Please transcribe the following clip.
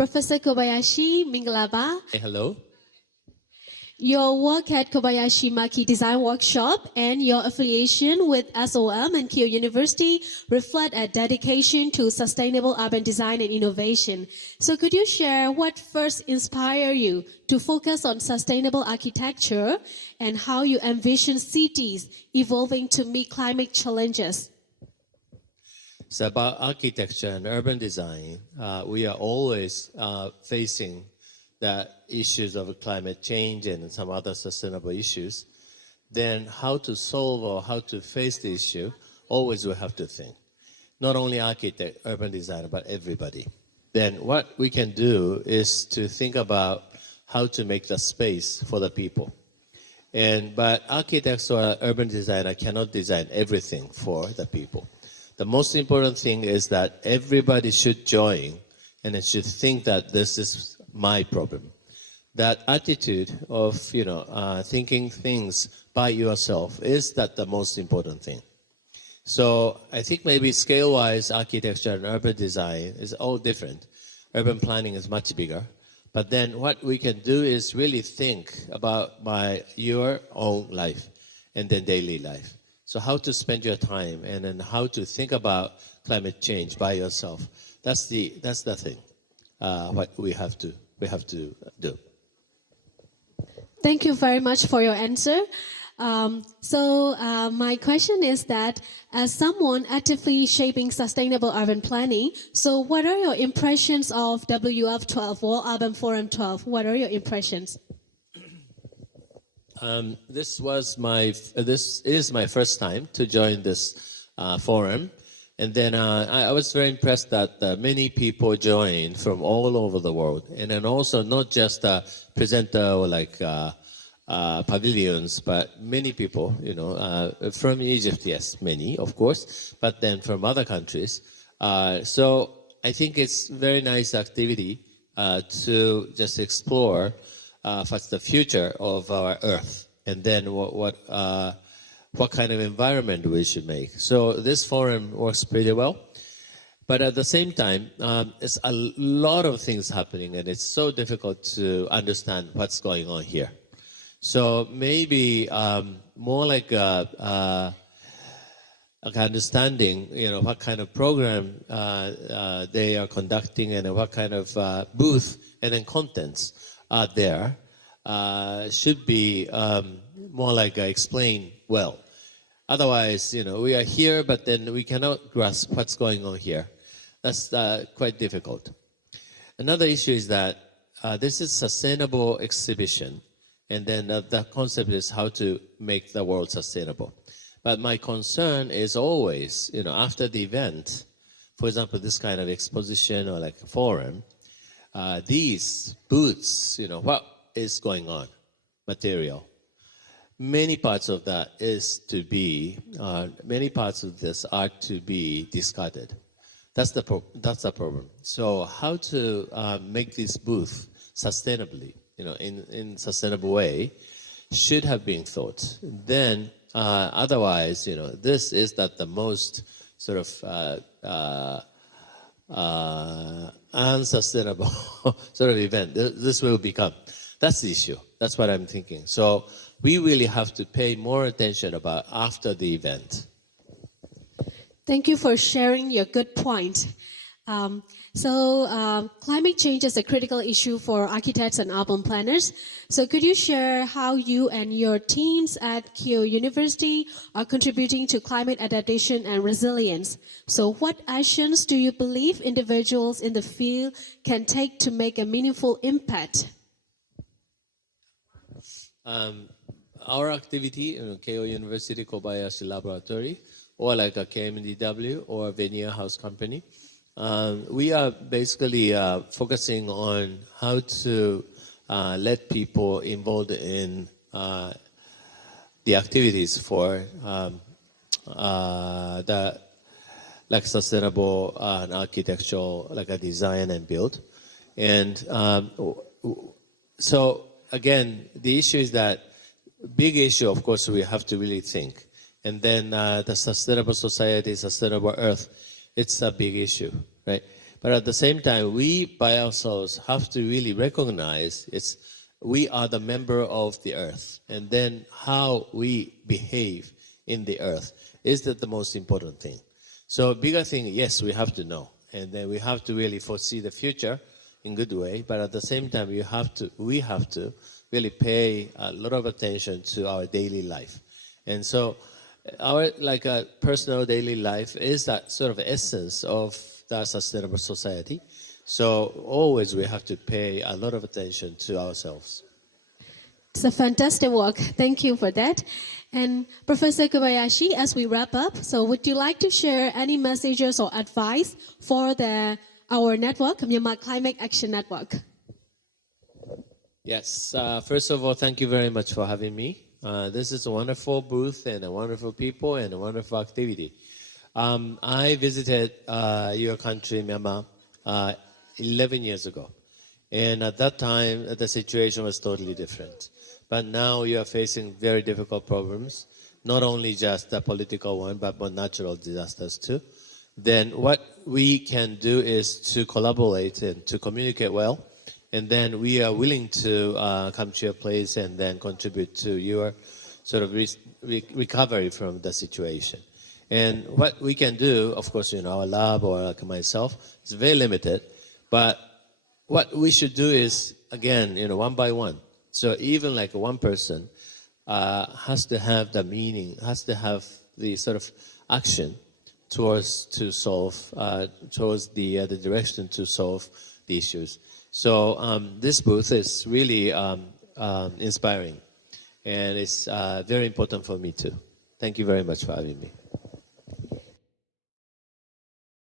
Professor Kobayashi, Mingalaba. Hey, hello. Your work at Kobayashi Maki Design Workshop and your affiliation with SOM and Keio University reflect a dedication to sustainable urban design and innovation. So could you share what first inspired you to focus on sustainable architecture and how you envision cities evolving to meet climate challenges? So about architecture and urban design, we are always facing the issues of climate change and some other sustainable issues. Then how to solve or how to face the issue, always we have to think. Not only architect, urban designer, but everybody. Then what we can do is to think about how to make the space for the people. But architects or urban designer cannot design everything for the people. The most important thing is that everybody should join and it should think that this is my problem. That attitude of thinking things by yourself is that the most important thing. So I think maybe scale-wise, architecture and urban design is all different. Urban planning is much bigger. But then what we can do is really think about your own life and then daily life. So how to spend your time and then how to think about climate change by yourself. That's the thing. What we have to do. Thank you very much for your answer. My question is that as someone actively shaping sustainable urban planning, so what are your impressions of WUF12, World Urban Forum 12? What are your impressions? This is my first time to join this forum. And then I was very impressed that many people joined from all over the world. And then also not just presenter or like pavilions, but many people, from Egypt, yes, many, of course, but then from other countries. So I think it's very nice activity to just explore what's the future of our Earth, and then what kind of environment we should make. So this forum works pretty well. But at the same time, it's a lot of things happening, and it's so difficult to understand what's going on here. So maybe more like understanding, what kind of program they are conducting and what kind of booth and then contents are there should be more like explained well. Otherwise, we are here, but then we cannot grasp what's going on here. That's quite difficult. Another issue is that this is sustainable exhibition, and then the concept is how to make the world sustainable. But my concern is always, after the event, for example, this kind of exposition or like a forum, these booths, what is going on, material. Many parts of that many parts of this are to be discarded. That's the problem. So how to make this booth sustainably, in sustainable way, should have been thought. Then, otherwise, this is the most sort of unsustainable sort of event. This will become. That's the issue. That's what I'm thinking. So we really have to pay more attention about after the event. Thank you for sharing your good point. Climate change is a critical issue for architects and urban planners. So could you share how you and your teams at Keio University are contributing to climate adaptation and resilience? So what actions do you believe individuals in the field can take to make a meaningful impact? Our activity in Keio University Kobayashi Laboratory, or like a KMDW or Veneer House company, we are basically focusing on how to let people involved in the activities for the sustainable and architectural a design and build. And so again, the issue is that big issue, of course, we have to really think. And then the sustainable society, sustainable earth, it's a big issue, right? But at the same time, we by ourselves have to really recognize we are the member of the earth. And then how we behave in the earth is the most important thing. So bigger thing, yes, we have to know. And then we have to really foresee the future in good way. But at the same time, we have to really pay a lot of attention to our daily life. And so our personal daily life is that sort of essence of the sustainable society. So always we have to pay a lot of attention to ourselves. It's a fantastic work. Thank you for that. And Professor Kobayashi, as we wrap up, so would you like to share any messages or advice for our network, Myanmar Climate Action Network? Yes. First of all, thank you very much for having me. This is a wonderful booth and a wonderful people and a wonderful activity. I visited your country, Myanmar, 11 years ago. And at that time, the situation was totally different. But now you are facing very difficult problems, not only just the political one, but more natural disasters too. Then what we can do is to collaborate and to communicate well. And then we are willing to come to your place and then contribute to your sort of recovery from the situation. And what we can do, of course, our lab or like myself, is very limited. But what we should do is, again, one by one. So even like one person has to have the meaning, has to have the sort of action towards the direction to solve the issues. So this booth is really inspiring, and it's very important for me too. Thank you very much for having me.